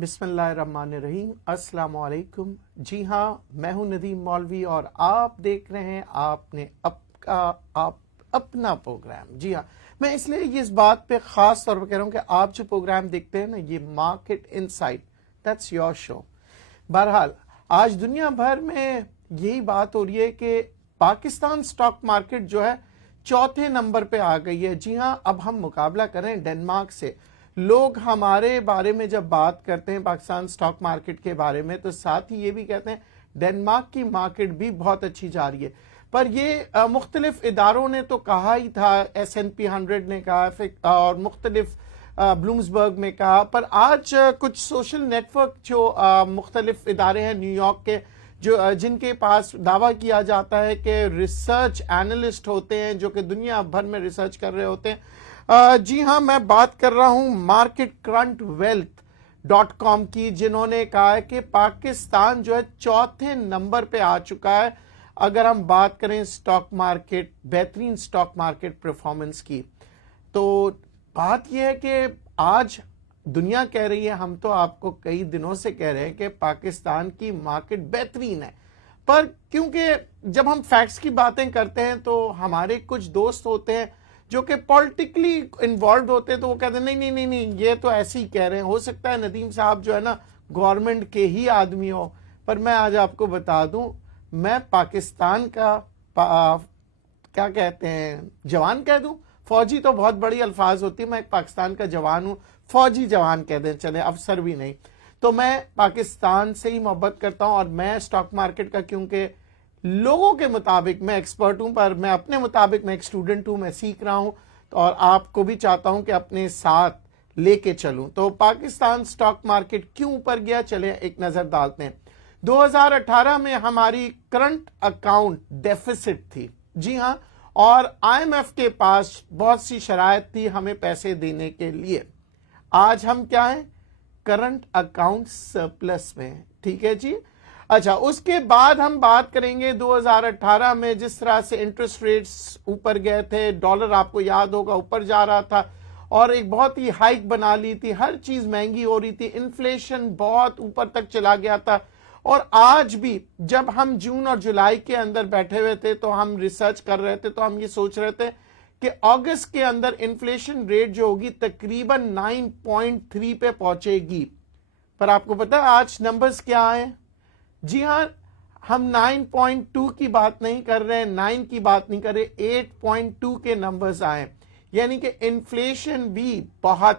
بسم اللہ الرحمن الرحیم۔ السلام علیکم۔ جی ہاں، میں ہوں ندیم مولوی اور آپ دیکھ رہے ہیں آپ نے اپنا پروگرام۔ جی ہاں، میں اس لیے اس بات پہ خاص طور پہ کہہ رہا ہوں کہ آپ جو پروگرام دیکھتے ہیں نا، یہ market insight, that's your show. بہرحال آج دنیا بھر میں یہی بات ہو رہی ہے کہ پاکستان سٹاک مارکیٹ جو ہے چوتھے نمبر پہ آ گئی ہے۔ جی ہاں، اب ہم مقابلہ کریں ڈنمارک سے۔ لوگ ہمارے بارے میں جب بات کرتے ہیں پاکستان سٹاک مارکیٹ کے بارے میں تو ساتھ ہی یہ بھی کہتے ہیں ڈنمارک کی مارکیٹ بھی بہت اچھی جا رہی ہے، پر یہ مختلف اداروں نے تو کہا ہی تھا، S&P 100 نے کہا اور مختلف بلومسبرگ میں کہا، پر آج کچھ سوشل نیٹ ورک جو مختلف ادارے ہیں نیو یارک کے جن کے پاس دعویٰ کیا جاتا ہے کہ ریسرچ اینالسٹ ہوتے ہیں جو کہ دنیا بھر میں ریسرچ کر رہے ہوتے ہیں۔ جی ہاں، میں بات کر رہا ہوں marketcurrentwealth.com کی، جنہوں نے کہا ہے کہ پاکستان جو ہے چوتھے نمبر پہ آ چکا ہے اگر ہم بات کریں سٹاک مارکیٹ، بہترین سٹاک مارکیٹ پرفارمنس کی۔ تو بات یہ ہے کہ آج دنیا کہہ رہی ہے، ہم تو آپ کو کئی دنوں سے کہہ رہے ہیں کہ پاکستان کی مارکیٹ بہترین ہے، پر کیونکہ جب ہم فیکٹس کی باتیں کرتے ہیں تو ہمارے کچھ دوست ہوتے ہیں جو کہ پولیٹیکلی انوالوڈ ہوتے ہیں، تو وہ کہتے ہیں نہیں یہ تو ایسے ہی کہہ رہے ہیں، ہو سکتا ہے ندیم صاحب جو ہے نا گورنمنٹ کے ہی آدمی ہو، پر میں آج آپ کو بتا دوں میں پاکستان کا کیا کہتے ہیں جوان کہہ دوں، فوجی تو بہت بڑی الفاظ ہوتی ہے، میں ایک پاکستان کا جوان ہوں، فوجی جوان کہہ دیں چلے، افسر بھی نہیں، تو میں پاکستان سے ہی محبت کرتا ہوں اور میں سٹاک مارکیٹ کا کیونکہ لوگوں کے مطابق میں ایکسپرٹ ہوں، پر میں اپنے مطابق میں ایک اسٹوڈنٹ ہوں، میں سیکھ رہا ہوں اور آپ کو بھی چاہتا ہوں کہ اپنے ساتھ لے کے چلوں۔ تو پاکستان سٹاک مارکیٹ کیوں اوپر گیا، چلیں ایک نظر ڈالتے ہیں۔ 2018 میں ہماری کرنٹ اکاؤنٹ ڈیفیسٹ تھی، جی ہاں، اور IMF کے پاس بہت سی شرائط تھی ہمیں پیسے دینے کے لیے۔ آج ہم کیا ہیں؟ کرنٹ اکاؤنٹ سرپلس میں، ٹھیک ہے جی۔ اچھا، اس کے بعد ہم بات کریں گے 2018 میں جس طرح سے انٹرسٹ ریٹس اوپر گئے تھے، ڈالر آپ کو یاد ہوگا اوپر جا رہا تھا اور ایک بہت ہی ہائک بنا لی تھی، ہر چیز مہنگی ہو رہی تھی، انفلیشن بہت اوپر تک چلا گیا تھا، اور آج بھی جب ہم جون اور جولائی کے اندر بیٹھے ہوئے تھے تو ہم ریسرچ کر رہے تھے تو ہم یہ سوچ رہے تھے کہ اگست کے اندر انفلیشن ریٹ جو ہوگی تقریباً 9.3 پہ پہنچے گی، پر آپ کو پتا آج نمبرز کیا آئے؟ جی ہاں، ہم 9.2 کی بات نہیں کر رہے، 9 کی بات نہیں کر رہے، 8.2 کے نمبرز آئے، یعنی کہ انفلیشن بھی بہت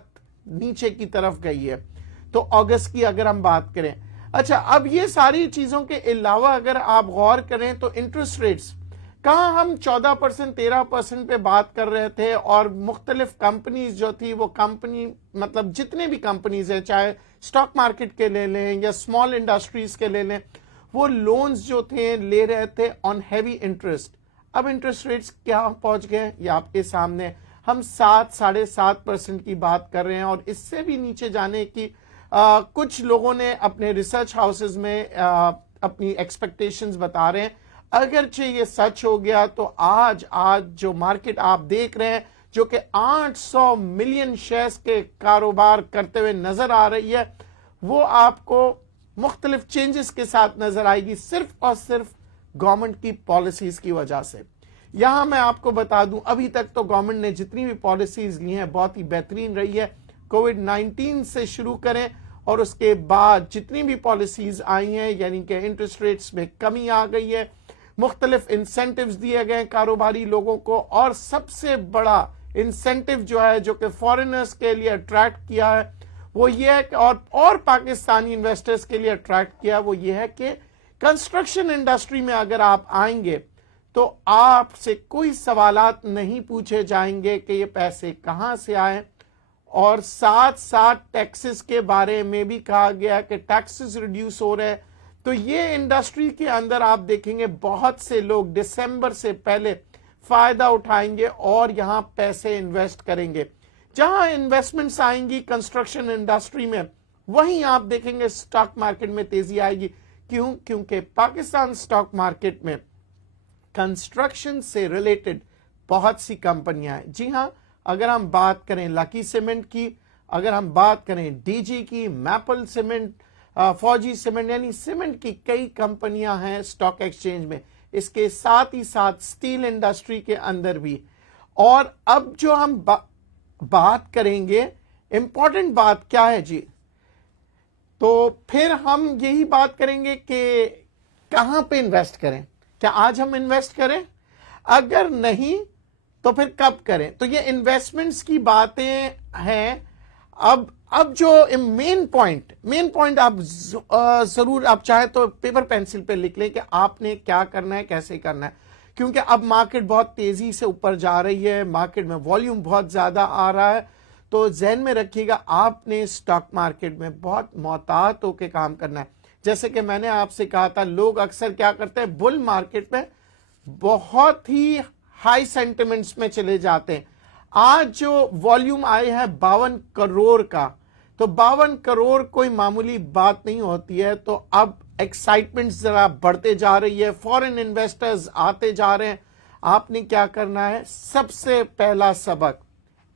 نیچے کی طرف گئی ہے۔ تو اگست کی اگر ہم بات کریں، اچھا اب یہ ساری چیزوں کے علاوہ اگر آپ غور کریں تو انٹرسٹ ریٹس کہاں ہم 14% 13% پہ بات کر رہے تھے، اور مختلف کمپنیز جو تھی وہ کمپنی مطلب جتنے بھی کمپنیز ہیں، چاہے سٹاک مارکیٹ کے لے لیں یا اسمال انڈسٹریز کے لے لیں، وہ لونز جو تھے لے رہے تھے آن ہیوی انٹرسٹ۔ اب انٹرسٹ ریٹس کیا پہنچ گئے یہ آپ کے سامنے، ہم 7.5% کی بات کر رہے ہیں، اور اس سے بھی نیچے جانے کی کچھ لوگوں نے اپنے ریسرچ ہاؤسز میں اپنی ایکسپیکٹیشنز بتا رہے ہیں۔ اگرچہ یہ سچ ہو گیا تو آج جو مارکیٹ آپ دیکھ رہے ہیں جو کہ 800 ملین شیئرز کے کاروبار کرتے ہوئے نظر آ رہی ہے، وہ آپ کو مختلف چینجز کے ساتھ نظر آئے گی، صرف اور صرف گورنمنٹ کی پالیسیز کی وجہ سے۔ یہاں میں آپ کو بتا دوں ابھی تک تو گورنمنٹ نے جتنی بھی پالیسیز لی ہیں بہت ہی بہترین رہی ہے، کووڈ-19 سے شروع کریں اور اس کے بعد جتنی بھی پالیسیز آئی ہیں، یعنی کہ انٹرسٹ ریٹس میں کمی آ گئی ہے، مختلف انسینٹیوز دیے گئے کاروباری لوگوں کو، اور سب سے بڑا انسینٹیو جو ہے جو کہ فارنرز کے لیے اٹریکٹ کیا ہے وہ یہ ہے کہ اور پاکستانی انویسٹرز کے لیے اٹریکٹ کیا وہ یہ ہے کہ کنسٹرکشن انڈسٹری میں اگر آپ آئیں گے تو آپ سے کوئی سوالات نہیں پوچھے جائیں گے کہ یہ پیسے کہاں سے آئے، اور ساتھ ساتھ ٹیکسز کے بارے میں بھی کہا گیا کہ ٹیکسز ریڈیوس ہو رہے ہیں، تو یہ انڈسٹری کے اندر آپ دیکھیں گے بہت سے لوگ دسمبر سے پہلے فائدہ اٹھائیں گے اور یہاں پیسے انویسٹ کریں گے۔ جہاں انویسٹمنٹس آئیں گی کنسٹرکشن انڈسٹری میں، وہیں آپ دیکھیں گے سٹاک مارکیٹ میں تیزی آئے گی۔ کیوں؟ کیونکہ پاکستان سٹاک مارکیٹ میں کنسٹرکشن سے ریلیٹڈ بہت سی کمپنیاں ہیں۔ جی ہاں، اگر ہم بات کریں لکی سیمنٹ کی، اگر ہم بات کریں ڈی جی کی، میپل سیمنٹ، فوجی سیمنٹ، یعنی سیمنٹ کی کئی کمپنیاں ہیں اسٹاک ایکسچینج میں، اس کے ساتھ ہی ساتھ اسٹیل انڈسٹری کے اندر بھی. اور اب جو ہم بات کریں گے، امپورٹنٹ بات کیا ہے جی، تو پھر ہم یہی بات کریں گے کہ کہاں پہ انویسٹ کریں. کیا آج ہم انویسٹ کریں؟ اگر نہیں تو پھر کب کریں؟ تو یہ انویسٹمنٹس کی باتیں ہیں. اب جو مین پوائنٹ آپ ضرور آپ چاہیں تو پیپر پینسل پہ لکھ لیں کہ آپ نے کیا کرنا ہے، کیسے کرنا ہے. کیونکہ اب مارکیٹ بہت تیزی سے اوپر جا رہی ہے، مارکیٹ میں والیوم بہت زیادہ آ رہا ہے. تو ذہن میں رکھیے گا آپ نے اسٹاک مارکیٹ میں بہت محتاط ہو کے کام کرنا ہے. جیسے کہ میں نے آپ سے کہا تھا، لوگ اکثر کیا کرتے ہیں، بل مارکیٹ میں بہت ہی ہائی سینٹیمنٹس میں چلے جاتے ہیں. آج جو والیوم آئے ہے 52 کروڑ کا، تو 52 کروڑ کوئی معمولی بات نہیں ہوتی ہے. تو اب ایکسائٹمنٹ ذرا بڑھتے جا رہی ہے، فورن انویسٹرز آتے جا رہے ہیں. آپ نے کیا کرنا ہے؟ سب سے پہلا سبق،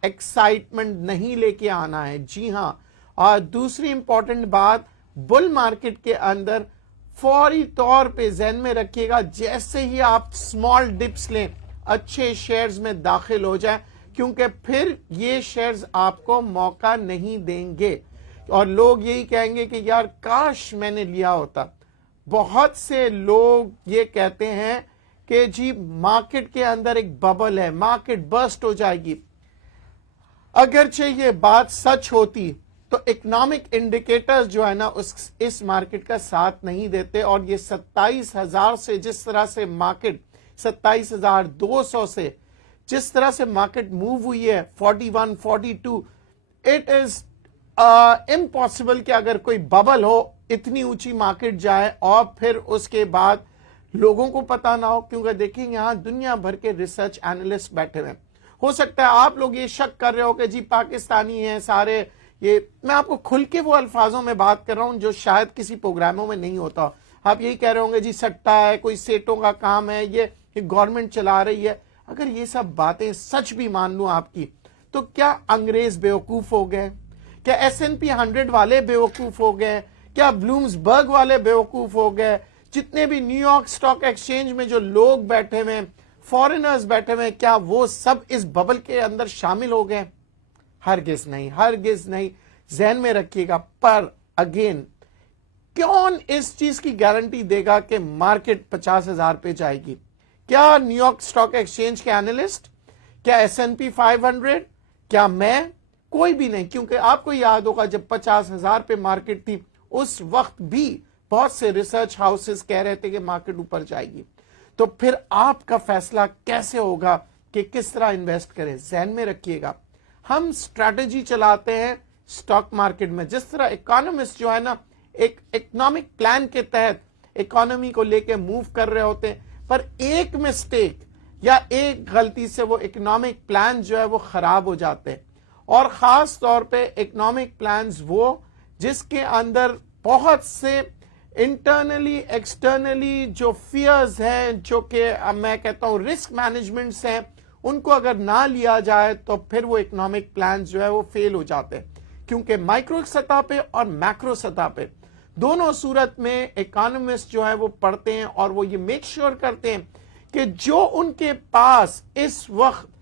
ایکسائٹمنٹ نہیں لے کے آنا ہے. جی ہاں. اور دوسری امپورٹنٹ بات، بل مارکیٹ کے اندر فوری طور پہ ذہن میں رکھیے گا، جیسے ہی آپ اسمال ڈپس لیں، اچھے شیئرز میں داخل ہو جائیں، کیونکہ پھر یہ شیئرز آپ کو موقع نہیں دیں گے اور لوگ یہی کہیں گے کہ یار کاش میں نے لیا ہوتا. بہت سے لوگ یہ کہتے ہیں کہ جی مارکیٹ کے اندر ایک ببل ہے، مارکیٹ برسٹ ہو جائے گی. اگرچہ یہ بات سچ ہوتی تو اکنامک انڈیکیٹرز جو ہے نا اس مارکیٹ کا ساتھ نہیں دیتے، اور یہ 27,000 سے جس طرح سے مارکیٹ 27,200 سے جس طرح سے مارکیٹ موو ہوئی ہے 41 42، اٹ از امپاسبل کہ اگر کوئی ببل ہو اتنی اونچی مارکیٹ جائے اور پھر اس کے بعد لوگوں کو پتا نہ ہو. کیونکہ دیکھیں یہاں دنیا بھر کے ریسرچ اینالسٹ بیٹھے ہوئے ہیں. ہو سکتا ہے آپ لوگ یہ شک کر رہے ہو کہ جی پاکستانی ہیں سارے، یہ میں آپ کو کھل کے وہ الفاظوں میں بات کر رہا ہوں جو شاید کسی پروگراموں میں نہیں ہوتا. آپ یہی کہہ رہے ہوں گے جی سٹا ہے، کوئی سیٹوں کا کام ہے، یہ گورنمنٹ چلا رہی ہے. اگر یہ سب باتیں سچ بھی مان لوں آپ کی، تو کیا انگریز بیوقوف ہو گئے؟ کیا S&P 100 والے بیوقوف ہو گئے؟ کیا بلومز برگ والے بیوقوف ہو گئے؟ جتنے بھی نیو یارک اسٹاک ایکسچینج میں جو لوگ بیٹھے ہوئے، فورنرز بیٹھے ہوئے، کیا وہ سب اس ببل کے اندر شامل ہو گئے؟ ہرگز نہیں، ہرگز نہیں. ذہن میں رکھیے گا. پر اگین کون اس چیز کی گارنٹی دے گا کہ مارکیٹ 50,000 پہ جائے گی؟ کیا نیو یارک اسٹاک ایکسچینج کے اینالسٹ؟ کیا S&P 500؟ کیا میں؟ کوئی بھی نہیں. کیونکہ آپ کو یاد ہوگا جب 50,000 پہ مارکیٹ تھی اس وقت بھی بہت سے ریسرچ ہاؤسز کہہ رہے تھے کہ مارکیٹ اوپر جائے گی. تو پھر آپ کا فیصلہ کیسے ہوگا کہ کس طرح انویسٹ کریں؟ ذہن میں رکھیے گا ہم اسٹریٹجی چلاتے ہیں اسٹاک مارکیٹ میں، جس طرح اکانومسٹ جو ہے نا ایک اکنامک پلان کے تحت اکانومی کو لے کے موو کر رہے ہوتے ہیں. پر ایک مسٹیک یا ایک غلطی سے وہ اکنامک پلان جو ہے وہ خراب ہو جاتے ہیں. اور خاص طور پہ اکنامک پلانز وہ جس کے اندر بہت سے انٹرنلی ایکسٹرنلی جو فیئرز ہیں، جو کہ میں کہتا ہوں رسک مینجمنٹس ہیں، ان کو اگر نہ لیا جائے تو پھر وہ اکنامک پلانز جو ہے وہ فیل ہو جاتے ہیں. کیونکہ مائکرو سطح پہ اور میکرو سطح پہ دونوں صورت میں اکانومسٹ جو ہے وہ پڑھتے ہیں اور وہ یہ میک شیور کرتے ہیں کہ جو ان کے پاس اس وقت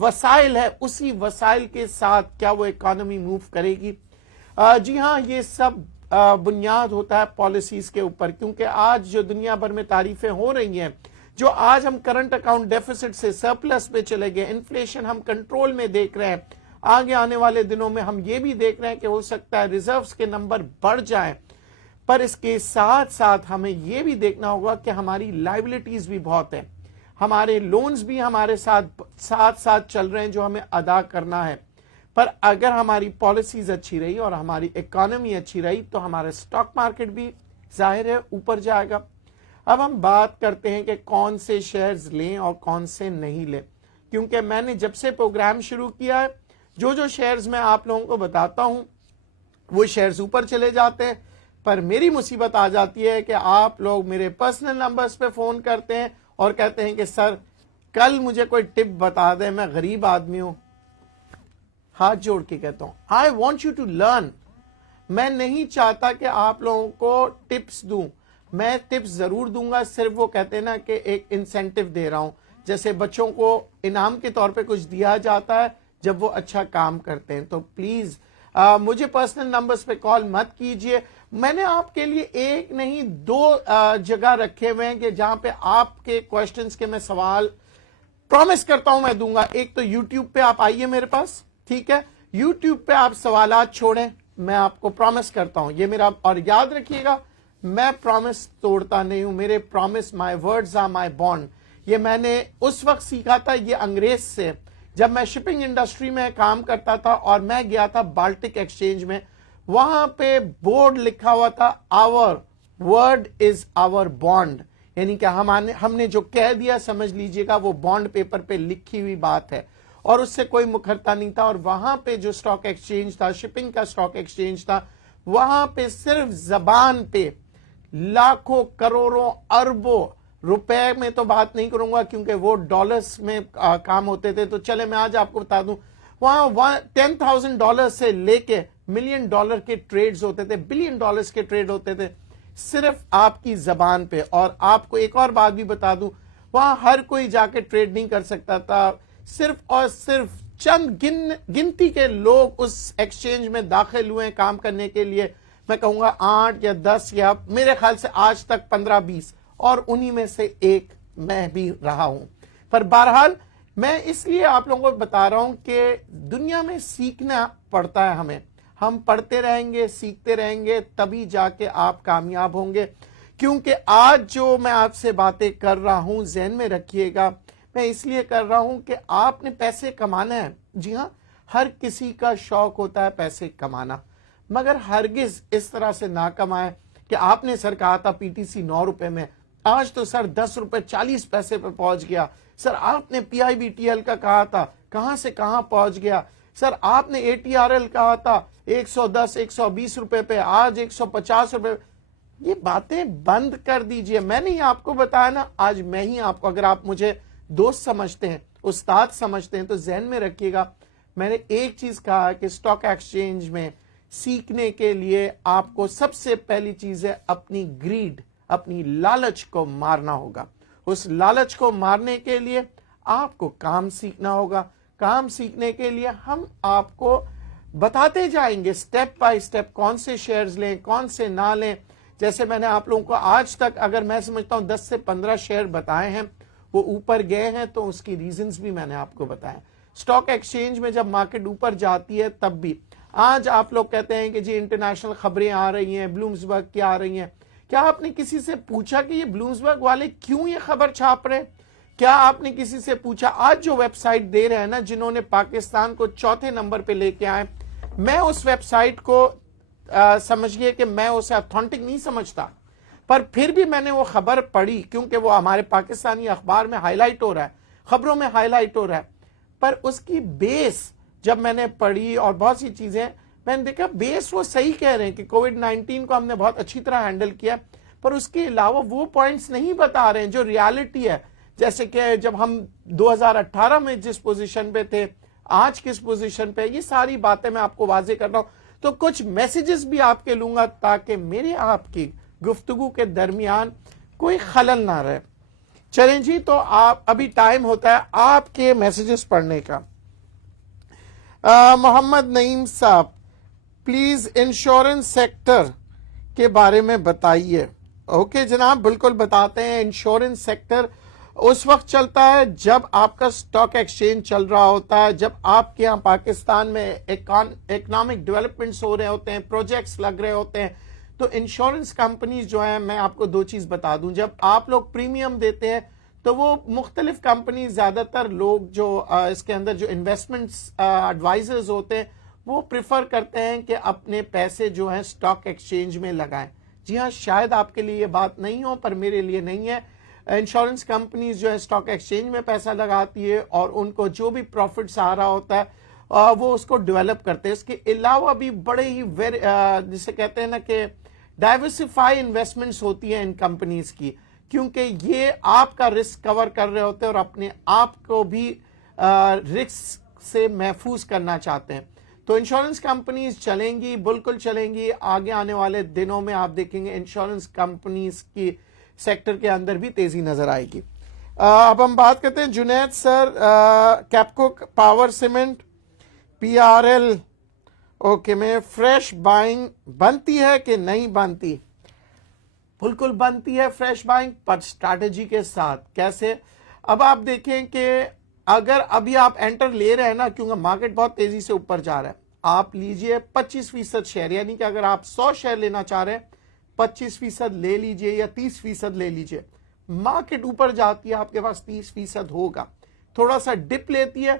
وسائل ہے اسی وسائل کے ساتھ کیا وہ اکانومی موو کرے گی. جی ہاں، یہ سب بنیاد ہوتا ہے پالیسیز کے اوپر. کیونکہ آج جو دنیا بھر میں تعریفیں ہو رہی ہیں، جو آج ہم کرنٹ اکاؤنٹ ڈیفیسٹ سے سرپلس پہ چلے گئے، انفلیشن ہم کنٹرول میں دیکھ رہے ہیں، آگے آنے والے دنوں میں ہم یہ بھی دیکھ رہے ہیں کہ ہو سکتا ہے ریزروز کے نمبر بڑھ جائیں. پر اس کے ساتھ ساتھ ہمیں یہ بھی دیکھنا ہوگا کہ ہماری لائبلٹیز بھی بہت ہیں، ہمارے لونز بھی ہمارے ساتھ چل رہے ہیں جو ہمیں ادا کرنا ہے. پر اگر ہماری پالیسیز اچھی رہی اور ہماری اکانومی اچھی رہی تو ہمارا اسٹاک مارکیٹ بھی ظاہر ہے اوپر جائے گا. اب ہم بات کرتے ہیں کہ کون سے شیئرز لیں اور کون سے نہیں لیں. کیونکہ میں نے جب سے پروگرام شروع کیا ہے جو شیئرز میں آپ لوگوں کو بتاتا ہوں وہ شیئرز اوپر چلے جاتے ہیں. پر میری مصیبت آ جاتی ہے کہ آپ لوگ میرے پرسنل نمبرز پہ فون کرتے ہیں اور کہتے ہیں کہ سر کل مجھے کوئی ٹپ بتا دیں، میں غریب آدمی ہوں. ہاتھ جوڑ کے کہتا ہوں I want you to learn. میں نہیں چاہتا کہ آپ لوگوں کو ٹپس دوں, میں ٹپس ضرور دوں گا, صرف وہ کہتے ہیں نا کہ ایک انسینٹیو دے رہا ہوں, جیسے بچوں کو انعام کے طور پہ کچھ دیا جاتا ہے جب وہ اچھا کام کرتے ہیں. تو پلیز مجھے پرسنل نمبرز پہ کال مت کیجئے. میں نے آپ کے لیے ایک نہیں 2 جگہ رکھے ہوئے ہیں کہ جہاں پہ آپ کے کوشچنز کے میں سوال پرومس کرتا ہوں میں دوں گا. ایک تو یوٹیوب پہ آپ آئیے میرے پاس, ٹھیک ہے, یوٹیوب پہ آپ سوالات چھوڑیں, میں آپ کو پرومس کرتا ہوں یہ میرا, اور یاد رکھیے گا میں پرومس توڑتا نہیں ہوں, میرے promise my words are my bond. یہ میں نے اس وقت سیکھا تھا یہ انگریز سے, جب میں شپنگ انڈسٹری میں کام کرتا تھا اور میں گیا تھا بالٹک ایکسچینج میں, وہاں پہ بورڈ لکھا ہوا تھا آور ورڈ از آور بانڈ, یعنی کہ ہم نے جو کہہ دیا سمجھ لیجئے گا وہ بانڈ پیپر پہ لکھی ہوئی بات ہے, اور اس سے کوئی مکھرتا نہیں تھا. اور وہاں پہ جو سٹاک ایکسچینج تھا, شپنگ کا سٹاک ایکسچینج تھا, وہاں پہ صرف زبان پہ لاکھوں کروڑوں اربوں روپے میں تو بات نہیں کروں گا کیونکہ وہ ڈالرز میں کام ہوتے تھے, تو چلے میں آج آپ کو بتا دوں وہاں $10,000 سے لے کے $1 ملین کے ٹریڈز ہوتے تھے, $1 بلین کے ٹریڈ ہوتے تھے صرف آپ کی زبان پہ. اور آپ کو ایک اور بات بھی بتا دوں, وہاں ہر کوئی جا کے ٹریڈ نہیں کر سکتا تھا, صرف اور صرف چند گنتی کے لوگ اس ایکسچینج میں داخل ہوئے کام کرنے کے لیے. میں کہوں گا 8 یا 10 یا میرے خیال سے آج تک 15-20, اور انہی میں سے ایک میں بھی رہا ہوں. پر بہرحال میں اس لیے آپ لوگوں کو بتا رہا ہوں کہ دنیا میں سیکھنا پڑتا ہے ہمیں, ہم پڑھتے رہیں گے, سیکھتے رہیں گے, تبھی جا کے آپ کامیاب ہوں گے. کیونکہ آج جو میں آپ سے باتیں کر رہا ہوں ذہن میں رکھیے گا, میں اس لیے کر رہا ہوں کہ آپ نے پیسے کمانا ہے. جی ہاں, ہر کسی کا شوق ہوتا ہے پیسے کمانا, مگر ہرگز اس طرح سے نہ کمائے کہ آپ نے سر کہا تھا پی ٹی سی 9 روپے میں, آج تو سر 10 روپے 40 پیسے پہ پہنچ گیا. سر آپ نے پی آئی بی ٹی ایل کا کہا تھا, کہاں سے کہاں پہنچ گیا. سر آپ نے اے ٹی آر ایل کہا تھا 110 120 روپے پہ, آج 150 روپے. یہ باتیں بند کر دیجئے. میں نے آپ کو بتایا نا, آج میں ہی آپ کو, اگر آپ مجھے دوست سمجھتے ہیں, استاد سمجھتے ہیں, تو ذہن میں رکھیے گا میں نے ایک چیز کہا کہ سٹاک ایکسچینج میں سیکھنے کے لیے آپ کو سب سے پہلی چیز ہے اپنی گریڈ, اپنی لالچ کو مارنا ہوگا. اس لالچ کو مارنے کے لیے آپ کو کام سیکھنا ہوگا. کام سیکھنے کے لیے ہم آپ کو بتاتے جائیں گے سٹیپ بائی سٹیپ کون سے شیئرز لیں, کون سے نہ لیں. جیسے میں نے آپ لوگوں کو آج تک اگر میں سمجھتا ہوں 10 سے 15 شیئر بتائے ہیں, وہ اوپر گئے ہیں تو اس کی ریزنز بھی میں نے آپ کو بتایا. سٹاک ایکسچینج میں جب مارکیٹ اوپر جاتی ہے تب بھی, آج آپ لوگ کہتے ہیں کہ جی انٹرنیشنل خبریں آ رہی ہیں, بلومزبرگ کی آ رہی ہیں. کیا آپ نے کسی سے پوچھا کہ یہ بلومزبرگ والے کیوں یہ خبر چھاپ رہے ہیں؟ کیا آپ نے کسی سے پوچھا؟ آج جو ویب سائٹ دے رہے ہیں نا, جنہوں نے پاکستان کو 4تھے نمبر پہ لے کے آئے, میں اس ویب سائٹ کو سمجھئے کہ میں اسے اتھینٹک نہیں سمجھتا, پر پھر بھی میں نے وہ خبر پڑھی کیونکہ وہ ہمارے پاکستانی اخبار میں ہائی لائٹ ہو رہا ہے, خبروں میں ہائی لائٹ ہو رہا ہے. پر اس کی بیس جب میں نے پڑھی اور بہت سی چیزیں میں نے دیکھا, بیس وہ صحیح کہہ رہے ہیں کہ کووڈ-19 کو ہم نے بہت اچھی طرح ہینڈل کیا, پر اس کے علاوہ وہ پوائنٹس نہیں بتا رہے ہیں جو ریالٹی ہے. جیسے کہ جب ہم 2018 میں جس پوزیشن پہ تھے, آج کس پوزیشن پہ, یہ ساری باتیں میں آپ کو واضح کر رہا ہوں. تو کچھ میسیجز بھی آپ کے لوں گا تاکہ میرے آپ کی گفتگو کے درمیان کوئی خلل نہ رہے. چلیں جی, تو آپ ابھی ٹائم ہوتا ہے آپ کے میسیجز پڑھنے کا. محمد نعیم صاحب, پلیز انشورنس سیکٹر کے بارے میں بتائیے. اوکے جناب, بالکل بتاتے ہیں. انشورنس سیکٹر اس وقت چلتا ہے جب آپ کا سٹاک ایکسچینج چل رہا ہوتا ہے, جب آپ کے یہاں پاکستان میں اکنامک ڈیولپمنٹس ہو رہے ہوتے ہیں, پروجیکٹس لگ رہے ہوتے ہیں. تو انشورنس کمپنیز جو ہیں, میں آپ کو 2 چیز بتا دوں, جب آپ لوگ پریمیم دیتے ہیں تو وہ مختلف کمپنیز, زیادہ تر لوگ جو اس کے اندر جو انویسٹمنٹس ایڈوائزرز ہوتے ہیں, وہ پریفر کرتے ہیں کہ اپنے پیسے جو ہیں سٹاک ایکسچینج میں لگائیں. جی ہاں, شاید آپ کے لیے یہ بات نہیں ہو, پر میرے لیے نہیں ہے. انشورنس کمپنیز جو ہے سٹاک ایکسچینج میں پیسہ لگاتی ہے, اور ان کو جو بھی پروفٹس آ رہا ہوتا ہے وہ اس کو ڈیولپ کرتے ہیں. اس کے علاوہ بھی بڑے ہی جسے کہتے ہیں نا کہ ڈائیورسفائی انویسٹمنٹس ہوتی ہیں ان کمپنیز کی, کیونکہ یہ آپ کا رسک کور کر رہے ہوتے ہیں اور اپنے آپ کو بھی رسک سے محفوظ کرنا چاہتے ہیں تو انشورنس کمپنیز چلیں گی، بالکل چلیں گی. آگے آنے والے دنوں میں آپ دیکھیں گے انشورنس کمپنیز کی سیکٹر کے اندر بھی تیزی نظر آئے گی. اب ہم بات کرتے ہیں Junaid sir, Kapco Power Cement PRL okay میں فریش بائنگ بنتی ہے کہ نہیں بنتی؟ بالکل بنتی ہے فریش بائنگ، پر اسٹریٹجی کے ساتھ. کیسے؟ اب آپ دیکھیں کہ اگر ابھی آپ انٹر لے رہے ہیں نا، کیونکہ مارکیٹ بہت تیزی سے اوپر جا رہا ہے، آپ لیجئے 25% شیئر، یعنی کہ اگر آپ 100 شیئر لینا چاہ رہے ہیں 25% لے لیجئے یا 30% لے لیجئے. مارکیٹ اوپر جاتی ہے آپ کے پاس 30% ہوگا، تھوڑا سا ڈپ لیتی ہے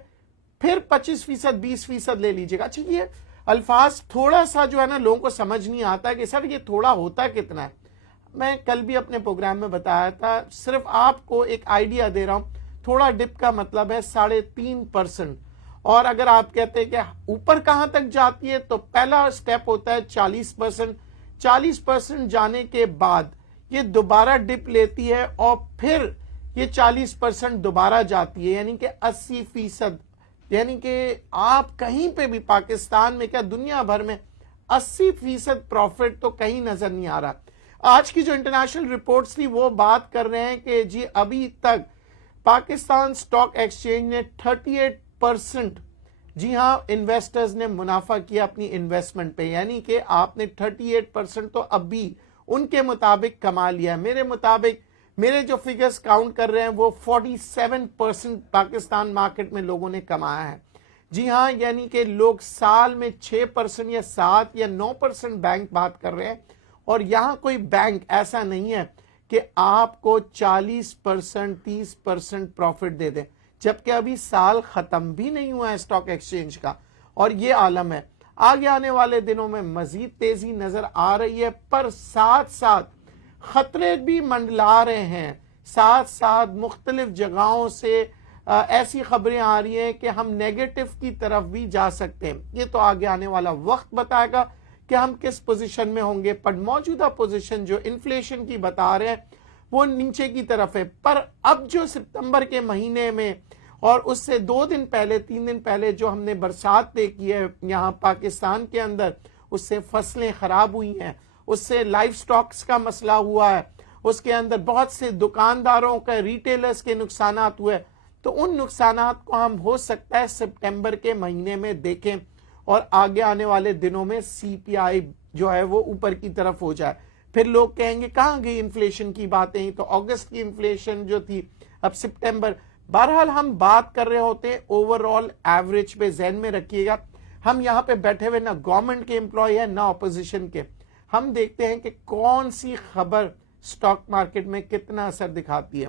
پھر 25% 20% لے لیجئے گا. اچھا یہ الفاظ تھوڑا سا جو ہے نا لوگوں کو سمجھ نہیں آتا کہ سر یہ تھوڑا ہوتا کتنا ہے. میں کل بھی اپنے پروگرام میں بتایا تھا، صرف آپ کو ایک آئیڈیا دے رہا ہوں. تھوڑا ڈپ کا مطلب ہے 3.5%، اور اگر آپ کہتے ہیں کہ اوپر کہاں تک جاتی ہے تو پہلا سٹیپ ہوتا ہے 40%. 40% جانے کے بعد یہ دوبارہ ڈپ لیتی ہے اور پھر یہ 40% دوبارہ جاتی ہے، یعنی کہ 80%. یعنی کہ آپ کہیں پہ بھی پاکستان میں کیا دنیا بھر میں 80% پروفٹ تو کہیں نظر نہیں آ رہا. آج کی جو انٹرنیشنل رپورٹس تھی وہ بات کر رہے ہیں کہ جی ابھی تک پاکستان سٹاک ایکسچینج نے 38% جی ہاں انویسٹرز نے منافع کیا اپنی انویسٹمنٹ پہ، یعنی کہ آپ نے 38% تو ابھی ان کے مطابق کما لیا ہے. میرے مطابق میرے جو فگرز کاؤنٹ کر رہے ہیں وہ 47% پاکستان مارکیٹ میں لوگوں نے کمایا ہے. جی ہاں، یعنی کہ لوگ سال میں 6% یا 7 یا 9% بینک بات کر رہے ہیں، اور یہاں کوئی بینک ایسا نہیں ہے کہ آپ کو 40% 30% پروفٹ دے دیں، جبکہ ابھی سال ختم بھی نہیں ہوا ہے سٹاک ایکسچینج کا، اور یہ عالم ہے. آگے آنے والے دنوں میں مزید تیزی نظر آ رہی ہے، پر ساتھ ساتھ خطرے بھی منڈلا رہے ہیں. ساتھ ساتھ مختلف جگہوں سے ایسی خبریں آ رہی ہیں کہ ہم نیگیٹو کی طرف بھی جا سکتے ہیں. یہ تو آگے آنے والا وقت بتائے گا کہ ہم کس پوزیشن میں ہوں گے، پر موجودہ پوزیشن جو انفلیشن کی بتا رہے ہیں وہ نیچے کی طرف ہے. پر اب جو ستمبر کے مہینے میں اور اس سے 2 دن پہلے 3 دن پہلے جو ہم نے برسات دیکھی ہے یہاں پاکستان کے اندر، اس سے فصلیں خراب ہوئی ہیں، اس سے لائف سٹاکس کا مسئلہ ہوا ہے، اس کے اندر بہت سے دکانداروں کا ریٹیلرز کے نقصانات ہوئے. تو ان نقصانات کو ہم ہو سکتا ہے سپٹمبر کے مہینے میں دیکھیں، اور آگے آنے والے دنوں میں CPI جو ہے وہ اوپر کی طرف ہو جائے. پھر لوگ کہیں گے کہاں گئی انفلیشن کی باتیں، تو اگست کی انفلیشن جو تھی اب سپٹمبر. بہرحال ہم بات کر رہے ہوتے ہیں اوور آل ایوریج پہ، ذہن میں رکھیے گا ہم یہاں پہ بیٹھے ہوئے نہ گورنمنٹ کے امپلائی ہیں نہ اپوزیشن کے. ہم دیکھتے ہیں کہ کون سی خبر سٹاک مارکیٹ میں کتنا اثر دکھاتی ہے.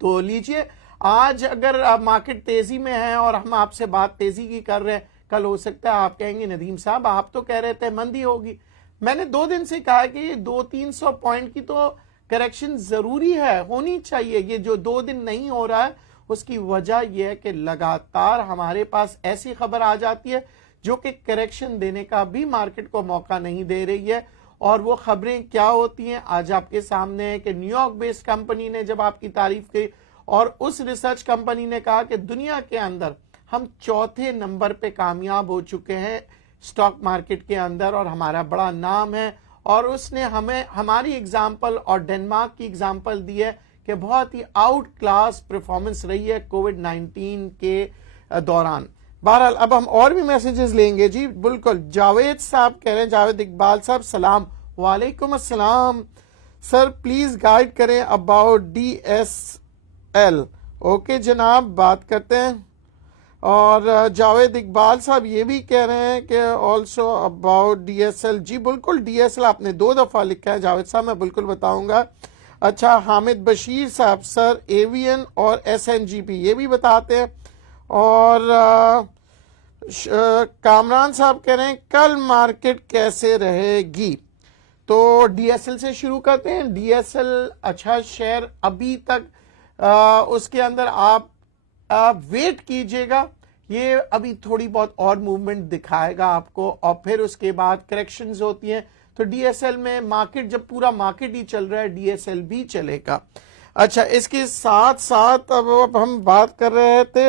تو لیجئے آج اگر مارکیٹ تیزی میں ہے اور ہم آپ سے بات تیزی کی کر رہے ہیں، کل ہو سکتا ہے آپ کہیں گے ندیم صاحب آپ تو کہہ رہے تھے مندی ہوگی. میں نے 2 دن سے کہا کہ یہ 200-300 پوائنٹ کی تو کریکشن ضروری ہے، ہونی چاہیے. یہ جو 2 دن نہیں ہو رہا ہے اس کی وجہ یہ ہے کہ لگاتار ہمارے پاس ایسی خبر آ جاتی ہے جو کہ کریکشن دینے کا بھی مارکیٹ کو موقع نہیں دے رہی ہے. اور وہ خبریں کیا ہوتی ہیں آج آپ کے سامنے ہے کہ نیو یارک بیسڈ کمپنی نے جب آپ کی تعریف کی اور اس ریسرچ کمپنی نے کہا کہ دنیا کے اندر ہم 4تھے نمبر پہ کامیاب ہو چکے ہیں سٹاک مارکیٹ کے اندر، اور ہمارا بڑا نام ہے. اور اس نے ہمیں ہماری اگزامپل اور ڈنمارک کی اگزامپل دی ہے کہ بہت ہی آؤٹ کلاس پرفارمنس رہی ہے کووڈ-19 کے دوران. بہرحال اب ہم اور بھی میسیجز لیں گے. جی بالکل، جاوید صاحب کہہ رہے ہیں، جاوید اقبال صاحب سلام. وعلیکم السلام سر، پلیز گائیڈ کریں اباؤٹ DSL. اوکے جناب، بات کرتے ہیں. اور جاوید اقبال صاحب یہ بھی کہہ رہے ہیں کہ آلسو اباؤٹ DSL. جی بالکل، DSL آپ نے 2 دفعہ لکھا ہے جاوید صاحب، میں بالکل بتاؤں گا. اچھا حامد بشیر صاحب، سر ایوین اور SNGP یہ بھی بتاتے ہیں. اور کامران صاحب کہہ رہے ہیں کل مارکیٹ کیسے رہے گی. تو DSL سے شروع کرتے ہیں. DSL اچھا شیئر ابھی تک اس کے اندر آپ ویٹ کیجئے گا، یہ ابھی تھوڑی بہت اور موومنٹ دکھائے گا آپ کو، اور پھر اس کے بعد کریکشنز ہوتی ہیں. تو DSL میں مارکیٹ جب پورا مارکیٹ ہی چل رہا ہے DSL بھی چلے گا. اچھا اس کے ساتھ ساتھ اب ہم بات کر رہے تھے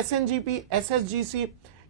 SNGP, SSGC,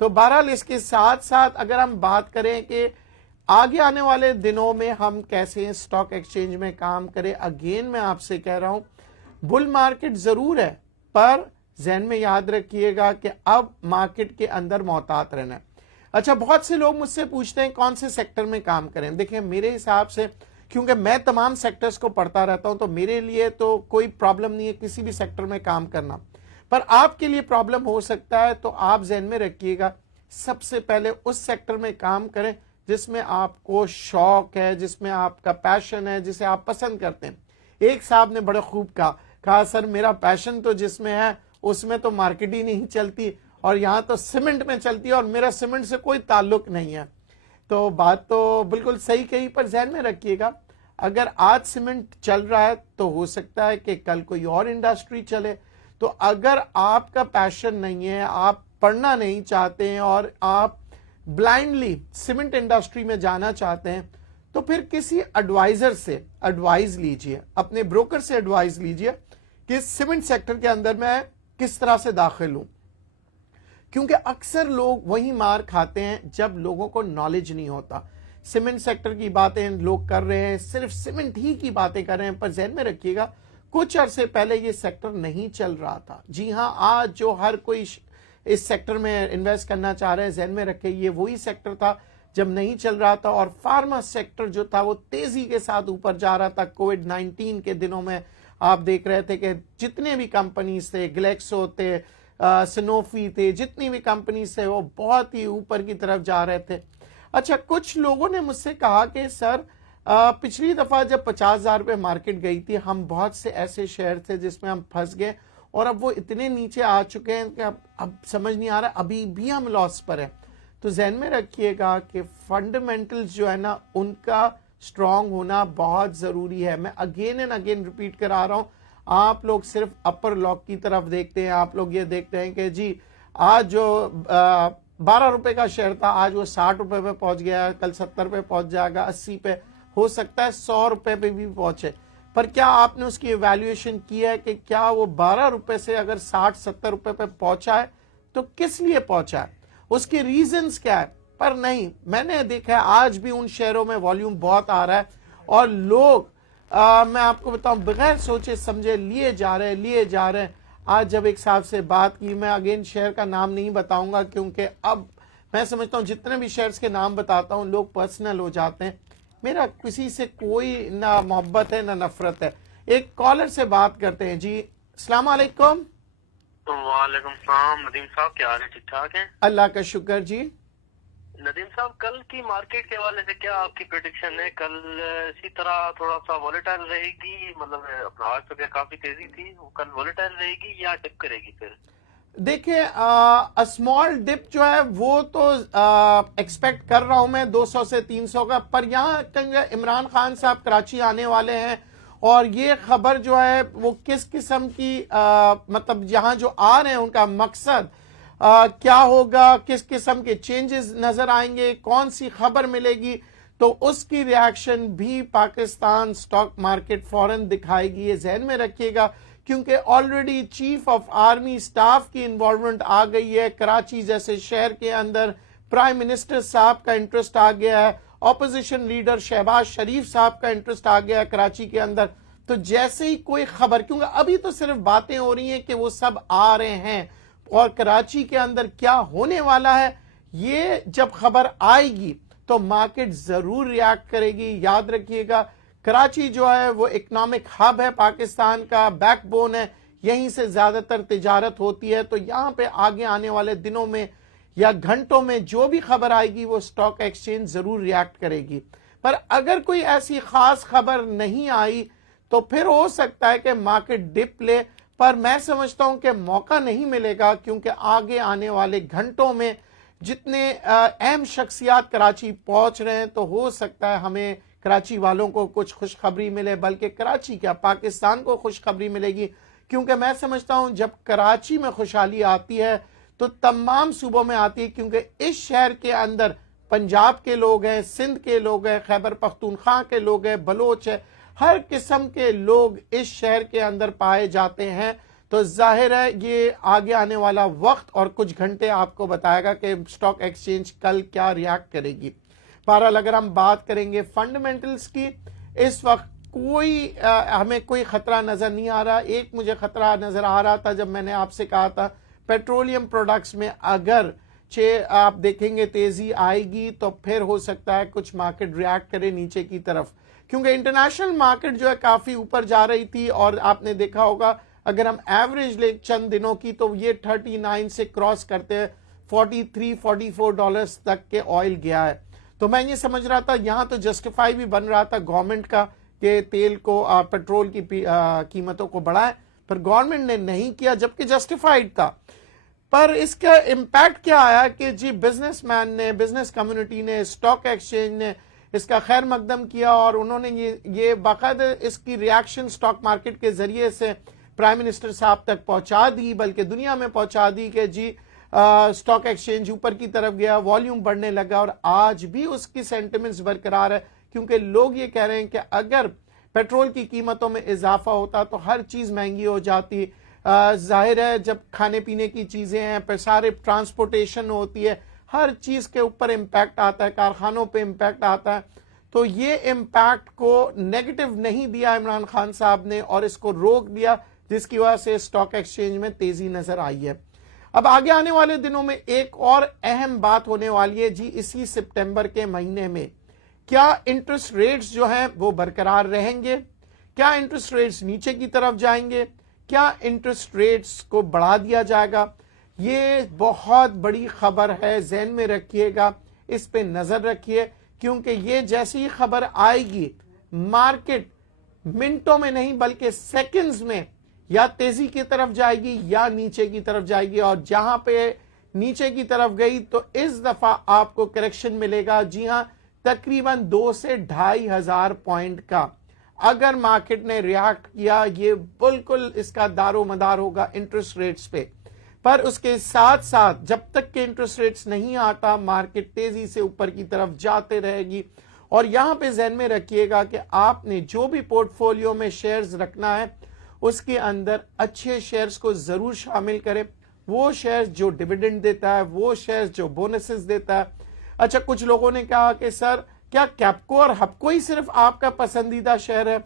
تو بہرحال اس کے ساتھ ساتھ اگر ہم بات کریں کہ آگے آنے والے دنوں میں ہم کیسے اسٹاک ایکسچینج میں کام کریں، اگین میں آپ سے کہہ رہا ہوں بل مارکیٹ ضرور ہے، پر ذہن میں یاد رکھیے گا کہ اب مارکیٹ کے اندر محتاط رہنا ہے۔ اچھا، بہت سے لوگ مجھ سے پوچھتے ہیں کون سے سیکٹر میں کام کریں۔ دیکھیں میرے حساب سے، کیونکہ میں تمام سیکٹرز کو پڑھتا رہتا ہوں، تو میرے لیے تو کوئی پرابلم نہیں ہے کسی بھی سیکٹر میں کام کرنا، پر آپ کے لیے پرابلم ہو سکتا ہے، تو آپ ذہن میں رکھیے گا سب سے پہلے اس سیکٹر میں کام کریں جس میں آپ کو شوق ہے، جس میں آپ کا پیشن ہے، جسے آپ پسند کرتے ہیں۔ ایک صاحب نے بڑے خوب کہا سر میرا پیشن تو جس میں ہے اس میں تو مارکیٹ ہی نہیں چلتی، اور یہاں تو سیمنٹ میں چلتی ہے اور میرا سیمنٹ سے کوئی تعلق نہیں ہے۔ تو بات تو بالکل صحیح کہی، پر ذہن میں رکھیے گا اگر آج سیمنٹ چل رہا ہے تو ہو سکتا ہے کہ کل کوئی اور انڈسٹری چلے۔ تو اگر آپ کا پیشن نہیں ہے، آپ پڑھنا نہیں چاہتے ہیں اور آپ بلائنڈلی سیمنٹ انڈسٹری میں جانا چاہتے ہیں، تو پھر کسی ایڈوائزر سے ایڈوائز لیجئے، اپنے بروکر سے ایڈوائز لیجئے کہ سیمنٹ سیکٹر کے اندر میں کس طرح سے داخل ہوں، کیونکہ اکثر لوگ وہی مار کھاتے ہیں جب لوگوں کو نالج نہیں ہوتا۔ سیمنٹ سیکٹر کی باتیں لوگ کر رہے ہیں، صرف سیمنٹ ہی کی باتیں کر رہے ہیں، پر ذہن میں رکھیے گا کچھ عرصے پہلے یہ سیکٹر نہیں چل رہا تھا۔ جی ہاں، آج جو ہر کوئی اس سیکٹر میں انویسٹ کرنا چاہ رہے ہیں، ذہن میں رکھے یہ وہی سیکٹر تھا جب نہیں چل رہا تھا، اور فارما سیکٹر جو تھا وہ تیزی کے ساتھ اوپر جا رہا تھا۔ کووڈ-19 کے دنوں میں آپ دیکھ رہے تھے کہ جتنے بھی کمپنیز تھے، گلیکسو تھے، سنوفی تھے، جتنی بھی کمپنیز تھے، وہ بہت ہی اوپر کی طرف جا رہے تھے۔ اچھا، کچھ لوگوں نے مجھ سے کہا کہ سر پچھلی دفعہ جب 50,000 روپے مارکیٹ گئی تھی، ہم بہت سے ایسے شیئر تھے جس میں ہم پھنس گئے، اور اب وہ اتنے نیچے آ چکے ہیں کہ اب سمجھ نہیں آ رہا، ابھی بھی ہم لاس پر ہیں۔ تو ذہن میں رکھیے گا کہ فنڈامنٹلز جو ہے نا، ان کا سٹرونگ ہونا بہت ضروری ہے۔ میں اگین اینڈ اگین ریپیٹ کرا رہا ہوں، آپ لوگ صرف اپر لاک کی طرف دیکھتے ہیں، آپ لوگ یہ دیکھتے ہیں کہ جی آج جو 12 روپے کا شیئر تھا، آج وہ 60 روپے پہ پہنچ گیا، کل 70 پہ پہنچ جائے گا، 80 پہ، ہو سکتا ہے 100 روپے پہ بھی پہنچے۔ پر کیا آپ نے اس کی ایویلیویشن کی ہے کہ کیا وہ 12 روپے سے اگر 60-70 روپے پہ پہنچا ہے تو کس لیے پہنچا ہے، اس کے ریزنز کیا ہے؟ پر نہیں، میں نے دیکھا ہے آج بھی ان شیئروں میں والیوم بہت آ رہا ہے، اور لوگ میں آپ کو بتاؤں بغیر سوچے سمجھے لیے جا رہے ہیں۔ آج جب ایک صاحب سے بات کی، میں اگین شیئر کا نام نہیں بتاؤں گا، کیونکہ اب میں سمجھتا ہوں جتنے بھی شیئرز کے نام بتاتا ہوں لوگ پرسنل ہو جاتے ہیں۔ میرا کسی سے کوئی نہ محبت ہے نہ نفرت ہے۔ ایک کالر سے بات کرتے ہیں۔ جی السلام علیکم۔ وعلیکم السلام ندیم صاحب، کیا حال ہے؟ ٹھیک ٹھاک ہیں؟ اللہ کا شکر۔ جی ندیم صاحب، کل کی مارکیٹ کے حوالے سے کیا آپ کی پریڈکشن ہے؟ کل اسی طرح تھوڑا سا وولیٹائل رہے گی؟ مطلب آج تو کافی تیزی تھی، کل وولیٹائل رہے گی یا ڈپ کرے گی؟ پھر دیکھیں، اسمال ڈپ جو ہے وہ تو ایکسپیکٹ کر رہا ہوں میں 200 سے 300 کا، پر یہاں عمران خان صاحب کراچی آنے والے ہیں، اور یہ خبر جو ہے وہ کس قسم کی مطلب یہاں جو آ رہے ہیں ان کا مقصد کیا ہوگا، کس قسم کے چینجز نظر آئیں گے، کون سی خبر ملے گی، تو اس کی ریاکشن بھی پاکستان سٹاک مارکیٹ فوراً دکھائے گی۔ یہ ذہن میں رکھیے گا، کیونکہ already chief of army staff کی انوالومنٹ آ گئی ہے کراچی جیسے شہر کے اندر، پرائم منسٹر صاحب کا انٹرسٹ آ گیا ہے، اپوزیشن لیڈر شہباز شریف صاحب کا انٹرسٹ آ گیا ہے کراچی کے اندر۔ تو جیسے ہی کوئی خبر، کیونکہ ابھی تو صرف باتیں ہو رہی ہیں کہ وہ سب آ رہے ہیں، اور کراچی کے اندر کیا ہونے والا ہے یہ جب خبر آئے گی تو مارکیٹ ضرور ریاکٹ کرے گی۔ یاد رکھیے گا کراچی جو ہے وہ اکنامک ہب ہے، پاکستان کا بیک بون ہے، یہیں سے زیادہ تر تجارت ہوتی ہے، تو یہاں پہ آگے آنے والے دنوں میں یا گھنٹوں میں جو بھی خبر آئے گی وہ سٹاک ایکسچینج ضرور ریاکٹ کرے گی۔ پر اگر کوئی ایسی خاص خبر نہیں آئی تو پھر ہو سکتا ہے کہ مارکیٹ ڈپ لے، پر میں سمجھتا ہوں کہ موقع نہیں ملے گا، کیونکہ آگے آنے والے گھنٹوں میں جتنے اہم شخصیات کراچی پہنچ رہے ہیں تو ہو سکتا ہے ہمیں کراچی والوں کو کچھ خوشخبری ملے، بلکہ کراچی کیا پاکستان کو خوشخبری ملے گی، کیونکہ میں سمجھتا ہوں جب کراچی میں خوشحالی آتی ہے تو تمام صوبوں میں آتی ہے، کیونکہ اس شہر کے اندر پنجاب کے لوگ ہیں، سندھ کے لوگ ہیں، خیبر پختونخوا کے لوگ ہیں، بلوچ ہے، ہر قسم کے لوگ اس شہر کے اندر پائے جاتے ہیں۔ تو ظاہر ہے یہ آگے آنے والا وقت اور کچھ گھنٹے آپ کو بتائے گا کہ اسٹاک ایکسچینج کل کیا ریاکٹ کرے گی. بہرحال اگر ہم بات کریں گے فنڈامنٹلز کی، اس وقت ہمیں کوئی خطرہ نظر نہیں آ رہا. ایک مجھے خطرہ نظر آ رہا تھا جب میں نے آپ سے کہا تھا پیٹرولیم پروڈکٹس میں اگر آپ دیکھیں گے تیزی آئے گی تو پھر ہو سکتا ہے کچھ مارکیٹ ریاکٹ کرے نیچے کی طرف، کیونکہ انٹرنیشنل مارکیٹ جو ہے کافی اوپر جا رہی تھی اور آپ نے دیکھا ہوگا اگر ہم ایوریج لیں چند دنوں کی تو یہ 39 سے کراس کرتے ہیں 43-44 ڈالرز تک کے آئل گیا ہے. تو میں یہ سمجھ رہا تھا یہاں تو جسٹیفائی بھی بن رہا تھا گورنمنٹ کا کہ تیل کو پیٹرول کی قیمتوں کو بڑھائے، پر گورنمنٹ نے نہیں کیا جبکہ جسٹیفائیڈ تھا. پر اس کا امپیکٹ کیا آیا کہ جی بزنس مین نے، بزنس کمیونٹی نے، اسٹاک ایکسچینج نے اس کا خیر مقدم کیا اور انہوں نے یہ باقاعدہ اس کی ریاکشن اسٹاک مارکیٹ کے ذریعے سے پرائم منسٹر صاحب تک پہنچا دی، بلکہ دنیا میں پہنچا دی کہ جی اسٹاک ایکسچینج اوپر کی طرف گیا، والیوم بڑھنے لگا اور آج بھی اس کی سینٹیمنٹس برقرار ہے، کیونکہ لوگ یہ کہہ رہے ہیں کہ اگر پیٹرول کی قیمتوں میں اضافہ ہوتا تو ہر چیز مہنگی ہو جاتی. ظاہر ہے جب کھانے پینے کی چیزیں ہیں پھر سارے ٹرانسپورٹیشن ہوتی ہے، ہر چیز کے اوپر امپیکٹ آتا ہے، کارخانوں پہ امپیکٹ آتا ہے. تو یہ امپیکٹ کو نیگیٹو نہیں دیا عمران خان صاحب نے اور اس کو روک دیا، جس کی وجہ سے اسٹاک ایکسچینج میں تیزی نظر آئی ہے. اب آگے آنے والے دنوں میں ایک اور اہم بات ہونے والی ہے جی اسی سپٹمبر کے مہینے میں کیا انٹرسٹ ریٹس جو ہیں وہ برقرار رہیں گے، کیا انٹرسٹ ریٹس نیچے کی طرف جائیں گے، کیا انٹرسٹ ریٹس کو بڑھا دیا جائے گا. یہ بہت بڑی خبر ہے، ذہن میں رکھیے گا، اس پہ نظر رکھیے، کیونکہ یہ جیسی خبر آئے گی مارکیٹ منٹوں میں نہیں بلکہ سیکنڈز میں یا تیزی کی طرف جائے گی یا نیچے کی طرف جائے گی. اور جہاں پہ نیچے کی طرف گئی تو اس دفعہ آپ کو کریکشن ملے گا، جی ہاں تقریباً 2 سے 2,500 پوائنٹ کا. اگر مارکیٹ نے ریاکٹ کیا یہ بالکل اس کا دار و مدار ہوگا انٹرسٹ ریٹس پہ. پر اس کے ساتھ ساتھ جب تک کہ انٹرسٹ ریٹس نہیں آتا مارکیٹ تیزی سے اوپر کی طرف جاتے رہے گی. اور یہاں پہ ذہن میں رکھیے گا کہ آپ نے جو بھی پورٹ فولیو میں شیئرز رکھنا ہے اس کے اندر اچھے شیئرز کو ضرور شامل کریں، وہ شیئرز جو ڈیویڈنڈ دیتا ہے، وہ شیئرز جو بونسز دیتا ہے. اچھا کچھ لوگوں نے کہا کہ سر کیا کیپکو اور ہپکو ہی صرف آپ کا پسندیدہ شیئر ہے؟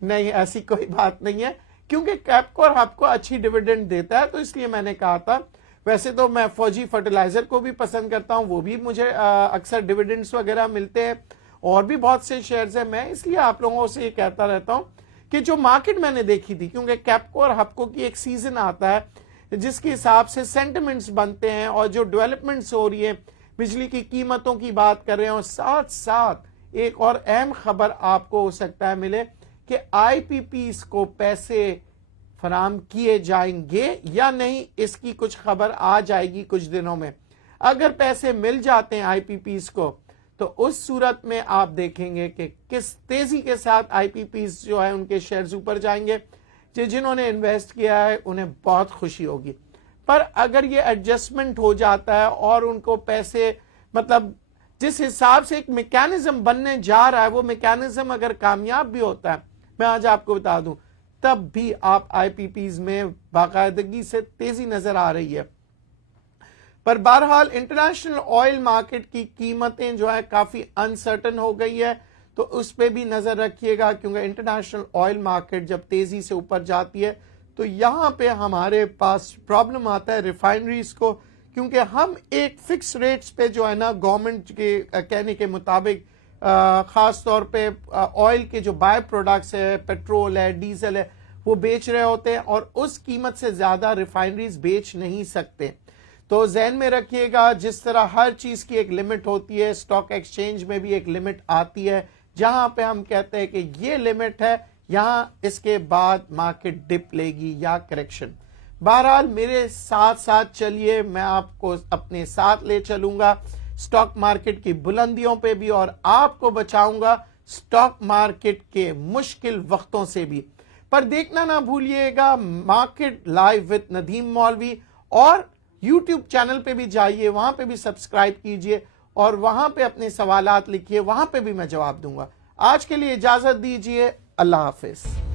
نہیں، ایسی کوئی بات نہیں ہے، کیونکہ کیپکو اور ہپکو اچھی ڈیویڈنڈ دیتا ہے تو اس لیے میں نے کہا تھا. ویسے تو میں فوجی فرٹیلائزر کو بھی پسند کرتا ہوں، وہ بھی مجھے اکثر ڈیویڈنڈز وغیرہ ملتے ہیں، اور بھی بہت سے شیئرز ہیں. میں اس لیے آپ لوگوں سے یہ کہتا رہتا ہوں کہ جو مارکیٹ میں نے دیکھی تھی، کیونکہ کیپکو اور ہپکو کی ایک سیزن آتا ہے جس کے حساب سے سینٹیمنٹس بنتے ہیں اور جو ڈیولپمنٹس ہو رہی ہیں، بجلی کی قیمتوں کی بات کر رہے ہیں، اور ساتھ ساتھ ایک اور اہم خبر آپ کو ہو سکتا ہے ملے کہ آئی پی پیز کو پیسے فراہم کیے جائیں گے یا نہیں، اس کی کچھ خبر آ جائے گی کچھ دنوں میں. اگر پیسے مل جاتے ہیں آئی پی پیز کو تو اس صورت میں آپ دیکھیں گے کہ کس تیزی کے ساتھ آئی پی پیز جو ہے ان کے شیئرز اوپر جائیں گے. جنہوں نے انویسٹ کیا ہے انہیں بہت خوشی ہوگی. پر اگر یہ ایڈجسٹمنٹ ہو جاتا ہے اور ان کو پیسے مطلب جس حساب سے ایک میکینزم بننے جا رہا ہے وہ میکینزم اگر کامیاب بھی ہوتا ہے، میں آج آپ کو بتا دوں تب بھی آپ آئی پی پیز میں باقاعدگی سے تیزی نظر آ رہی ہے. پر بہرحال انٹرنیشنل آئل مارکیٹ کی قیمتیں جو ہے کافی انسرٹن ہو گئی ہے، تو اس پہ بھی نظر رکھیے گا، کیونکہ انٹرنیشنل آئل مارکیٹ جب تیزی سے اوپر جاتی ہے تو یہاں پہ ہمارے پاس پرابلم آتا ہے ریفائنریز کو، کیونکہ ہم ایک فکس ریٹس پہ جو ہے نا گورنمنٹ کے کہنے کے مطابق خاص طور پہ آئل کے جو بائی پروڈکٹس ہے، پیٹرول ہے، ڈیزل ہے، وہ بیچ رہے ہوتے ہیں اور اس قیمت سے زیادہ ریفائنریز بیچ نہیں سکتے. تو ذہن میں رکھیے گا جس طرح ہر چیز کی ایک لمٹ ہوتی ہے، اسٹاک ایکسچینج میں بھی ایک لمٹ آتی ہے جہاں پہ ہم کہتے ہیں کہ یہ لمٹ ہے، یہاں اس کے بعد مارکیٹ ڈپ لے گی یا کریکشن. بہرحال میرے ساتھ ساتھ چلیے، میں آپ کو اپنے ساتھ لے چلوں گا اسٹاک مارکیٹ کی بلندیوں پہ بھی اور آپ کو بچاؤں گا اسٹاک مارکیٹ کے مشکل وقتوں سے بھی. پر دیکھنا نہ بھولیے گا مارکیٹ لائیو وتھ ندیم مولوی، اور یوٹیوب چینل پہ بھی جائیے، وہاں پہ بھی سبسکرائب کیجئے اور وہاں پہ اپنے سوالات لکھیے، وہاں پہ بھی میں جواب دوں گا. آج کے لیے اجازت دیجیے، اللہ حافظ.